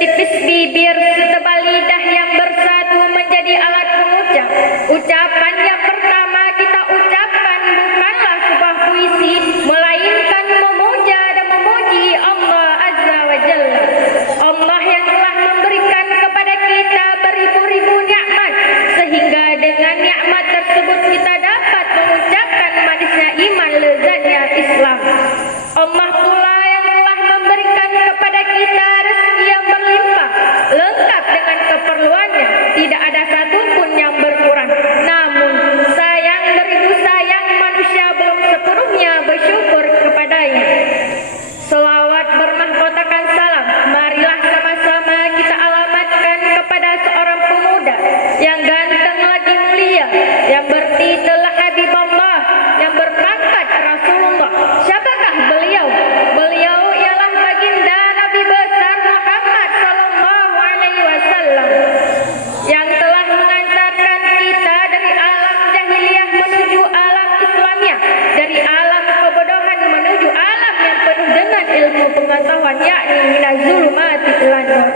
setipis bibir, setebal lidah yang bersatu menjadi alat pengucap. Ucapan yang pertama kita ucapkan bukanlah sebuah puisi, melainkan memuja dan memuji Allah Azza wa Jalla. Allah yang telah memberikan kepada kita beribu-ribu nikmat, sehingga dengan nikmat tersebut kita dapat mengucapkan manisnya iman, lezatnya Islam. Allah pula yang telah memberikan kepada kita rezeki yang berlimpah, lengkap dengan keperluannya, tidak ada satupun yang berkurang. Namun sayang beribu sayang, manusia belum sepenuhnya bersyukur kepadanya. Selawat bermahkotakan salam, marilah sama-sama kita alamatkan kepada seorang pemuda yang ganteng lagi mulia, yang bertitel Habibullah, yang berpangkat Rasulullah. Siapakah beliau? Beliau ialah baginda Nabi besar Muhammad sallallahu alaihi wasallam, yang telah mengantarkan kita dari alam jahiliyah menuju alam Islamiyah, dari alam kebodohan menuju alam yang penuh dengan ilmu pengetahuan, yakni minaz zulumati ilan nur.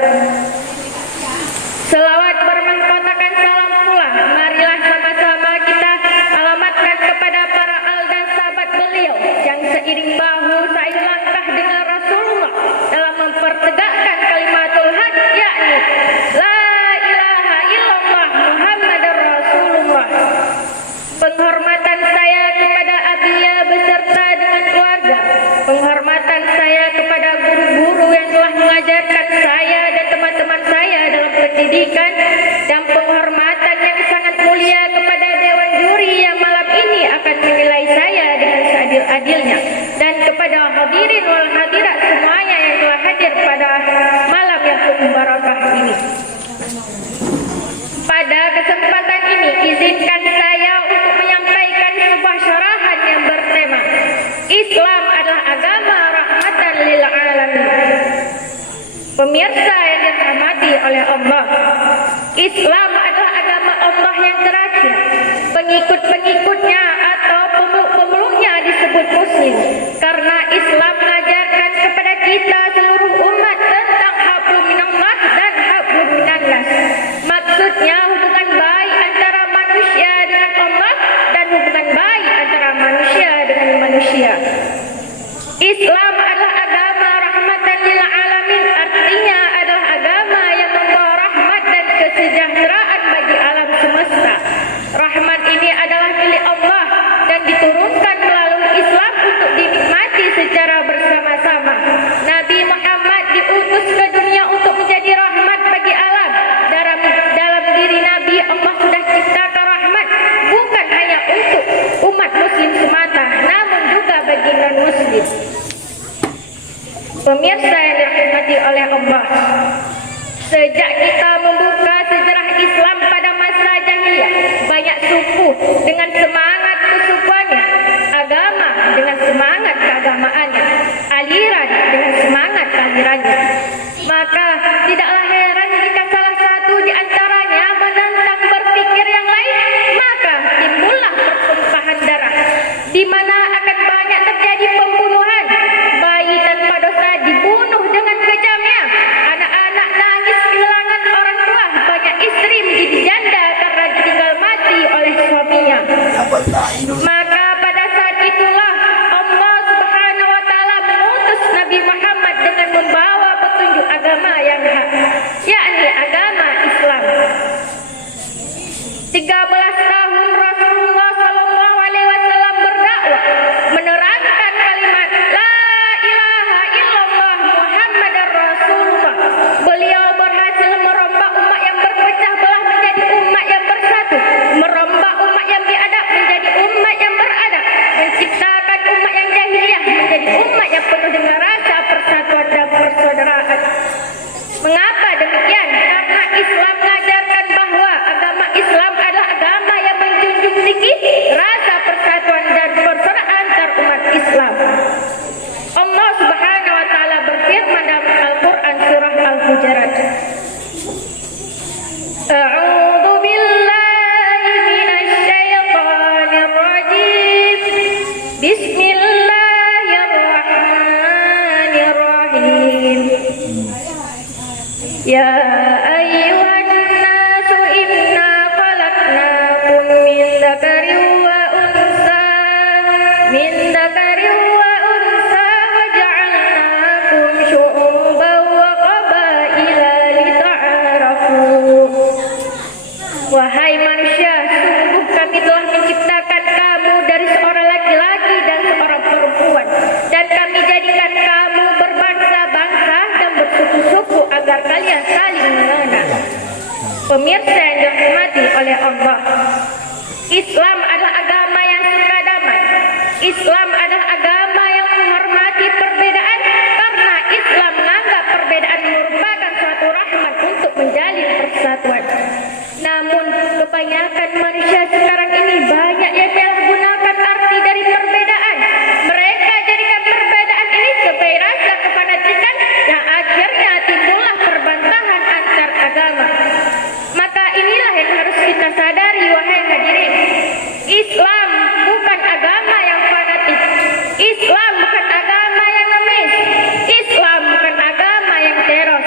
Selawat bermahkotakan salam pula, marilah sama-sama kita alamatkan kepada para al dan sahabat beliau yang seiring bahu seiring langkah dengan Rasulullah dalam mempertegakkan kalimatul haq, yakni la ilaha illallah Muhammadar Rasulullah. Penghormatan saya kepada Abia beserta dengan keluarga, penghormatan saya kepada guru-guru yang telah mengajarkan saya dan teman-teman saya dalam pendidikan, dan penghormatan yang sangat mulia kepada Dewan Juri yang malam ini akan menilai saya dengan seadil-adilnya, dan kepada hadirin wal hadirat semuanya yang telah hadir pada malam yang penuh barakah ini. Pada kesempatan ini izinkan saya untuk menyampaikan sebuah syarahan yang bertema Islam adalah agama rahmatan lil alamin. Pemirsa yang dirahmati oleh Allah, Islam adalah agama Allah yang terakhir. Pengikut-pengikutnya atau pemeluknya disebut muslim, karena Islam mengajarkan kepada kita seluruh umat tentang hablum minallah dan hablum minannas. Maksudnya hubungan baik antara manusia dengan Allah dan hubungan baik antara manusia dengan manusia. Islam adalah agama rahmatan lil alamin, artinya adalah agama yang membawa rahmat dan kesejahteraan bagi alam semesta. Rahmat ini adalah milik Allah dan diturunkan melalui Islam untuk dinikmati secara bersama-sama. Nabi Muhammad diutus ke dunia untuk menjadi rahmat bagi alam. Dalam diri Nabi Allah sudah ciptakan rahmat, bukan hanya untuk umat muslim semata, namun juga bagi non-muslim. Pemirsa yang dirahmati oleh Allah, sejak kita membuka sejarah Islam pada masa jahiliyah, banyak suku dengan semangat kesukuannya, agama dengan semangat keagamaannya, aliran dengan semangat kealirannya. Maka tidaklah heran jika salah satu di antaranya menentang berpikir yang lain, maka timbullah pertumpahan darah, di mana akan banyak terjadi pembunuhan. Bayi tanpa dosa dibunuh dengan kejamnya, anak-anak nangis kehilangan orang tua, banyak istri menjadi janda karena ditinggal mati oleh suaminya. Maka pada saat itulah Allah Subhanahu wa taala mengutus Nabi Muhammad dengan membawa petunjuk agama yang hak, yakni agama Islam. 13 tahun Rasulullah sallallahu alaihi wasallam berdakwah, menerangkan kalimat la ilaha illallah Muhammadar Rasulullah. Beliau berhasil merombak umat yang berpecah belah menjadi umat yang bersatu, merombak umat yang biadab menjadi umat yang beradab, menciptakan umat yang jahiliyah menjadi umat yang penuh dengan rasa persatuan dan persaudaraan. Mengapa demikian? Karena Islam mengajarkan bahwa agama Islam adalah agama yang menjunjung tinggi rasa persatuan dan persaudaraan antar umat Islam. Allah Subhanahu wa taala berfirman dalam Al-Qur'an surah Al-Hujurat, A'udzu billahi minasy syaithanir rajim. Bismillahirrahmanirrahim. Ya ayyuhan nasu inna khalaqnakum min dzakarin wa unsa wa ja'alnakum syu'uban wa qabaila lita'arafu. Wahai manusia, sungguh kami telah menciptakan kamu dari seorang laki-laki dan seorang perempuan, dan kami jadikan kamu berbangsa-bangsa dan bersuku-suku agar kalian saling mengenal. Pemirsa yang dirahmati oleh Allah, Islam adalah agama yang suka damai. Islam adalah agama yang menghormati perbedaan, karena Islam menganggap perbedaan merupakan suatu rahmat untuk menjalin persatuan. Namun kebanyakan manusia sekarang ini banyak yang menyalahgunakan arti dari perbedaan. Mereka jadikan perbedaan ini sebagai rasa kefanatikan yang akhirnya timbullah perbantahan antar agama. Maka inilah yang harus kita sadari, wahai hadirin. Islam bukan agama yang fanatik. Islam bukan agama yang ngemis. Islam bukan agama yang teros.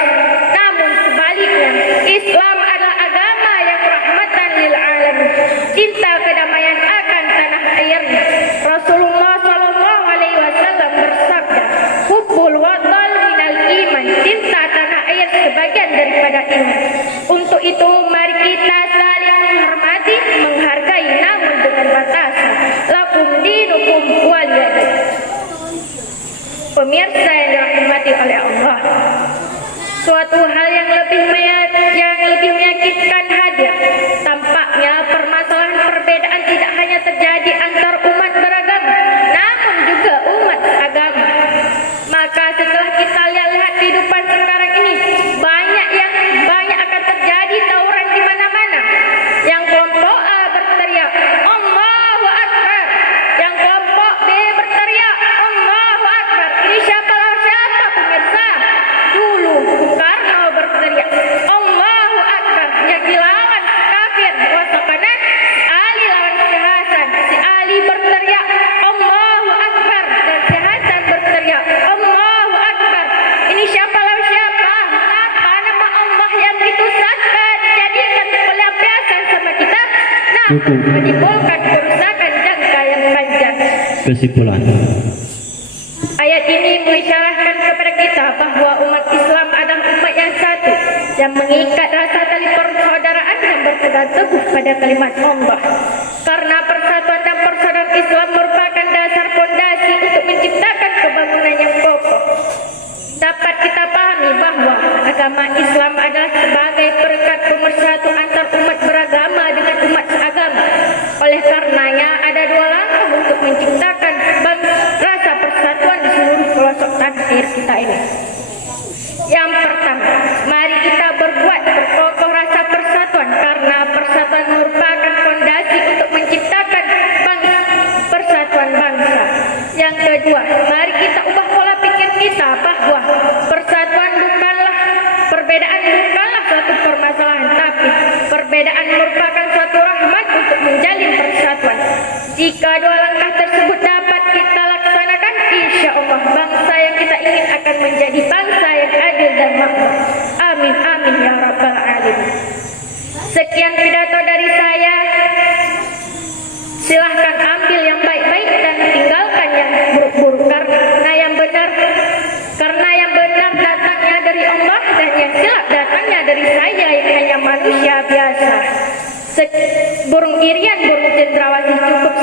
Namun sebaliknya, Islam adalah agama yang rahmatan lil alamin. Cinta kedamaian akan tanah airnya. Rasulullah sallallahu alaihi wasallam bersabda, "Hubbul watan minal iman." Cinta tanah air sebagian daripada iman. Untuk itu mari kita saling menghormati, menghargai, namun dengan batasan. Lakum dinukum waliyadin. Pemirsa yang dirahmati oleh Allah, suatu hal yang lebih menyakitkan hadir. Tampaknya permasalahan perbedaan tidak hanya terjadi antar umat beragama, namun juga umat agama. Maka setelah kita lihat kehidupan sekarang ini, banyak akan terjadi tawuran di mana-mana. Yang kelompok A berteriak, Allahu Akbar. Yang kelompok B berteriak, Allahu Akbar. Ini siapa pemirsa? Dulu Bung Karno berteriak, Allahu Akbar. Yang dilawan kafir, wasokana si Ali lawan si Hasan. Si Ali berteriak, Allahu Akbar. Dan si Hasan berteriak, Allahu Akbar. Ini siapa lawan siapa? Mengapa nama Allah yang ditusahkan dijadikan pelampiasan sama kita? Nah, menimbulkan kerusakan jangka yang panjang. Kesimpulan. Ayat ini mengisyaratkan kepada kita bahwa umat Islam adalah umat yang satu, yang mengikat rasa tali persaudaraan dan berpegang teguh pada kalimat Allah. Karena persatuan dan persaudaraan Islam merupakan dasar fondasi untuk menciptakan kebangunan yang kokoh. Dapat kita pahami bahwa agama Islam adalah sebagai perekat pemersatu antar umat beragama dengan umat seagama. Oleh karenanya ada dua langkah untuk menciptakan rasa persatuan di seluruh pelosok tanah air kita ini. Yang pertama, mari kita berbuat berkokoh rasa persatuan, karena persatuan merupakan fondasi untuk menciptakan persatuan bangsa. Yang kedua, mari kita ubah pola pikir kita bahwa perbedaan bukanlah suatu permasalahan, tapi perbedaan merupakan suatu rahmat untuk menjalin persatuan. Jika dua langkah tersebut dapat kita laksanakan, insya Allah bangsa yang kita ingin akan menjadi bangsa yang adil dan makmur. Amin, amin ya rabbal alamin. Sekian pidato dari saya. Silahkan ambil yang baik-baik dan tinggalkan yang buruk-buruk, karena yang benar datangnya dari Allah, dan yang silap datangnya dari saya yang hanya manusia biasa. Burung irian, burung cendrawasih. Cukup